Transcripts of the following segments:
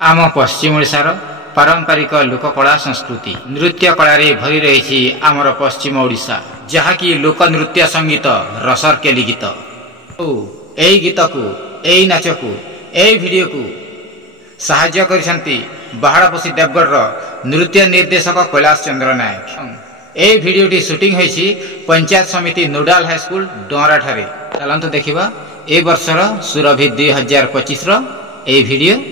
आम पश्चिम ओडिशार पारंपरिक लोककला संस्कृति नृत्य कला भरी रही आमर पश्चिम ओडिशा जहाँकि लोक नृत्य संगीत रसर केली गीत यही गीत को यही नाच को यही वीडियो को साहाय्य करिसेंती बाहाड़पोषी देवगढ़ नृत्य निर्देशक कैलाश चंद्र नायक। यही वीडियोटी शूटिंग होईछि पंचायत समिति नोडाल हाई स्कूल डोंरा ठारे। चलंतु देखिबा ए वर्षर सुरभि 2025 रो ए वीडियो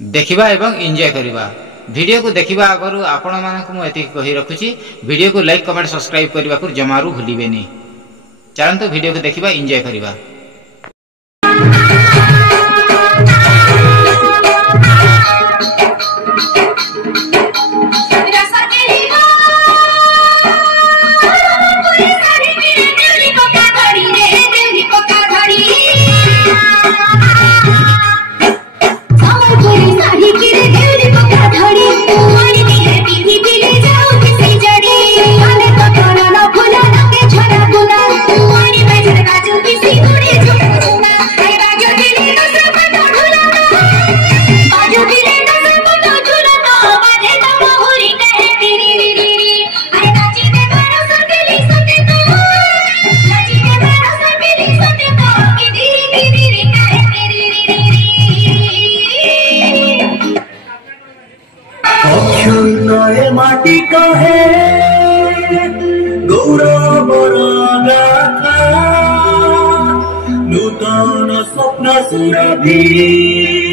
देखिबा एवं एंजॉय करिबा। वीडियो को देखिबा आगरु आपण मानकु मु एति कहि रखुछि वीडियो को लाइक कमेंट सब्सक्राइब करबा को जमारू भूलिबेनी। चलंतु वीडियो को देखिबा एंजॉय करिबा। माटी का है गौरव गाथा नूतन स्वप्न सुरभि।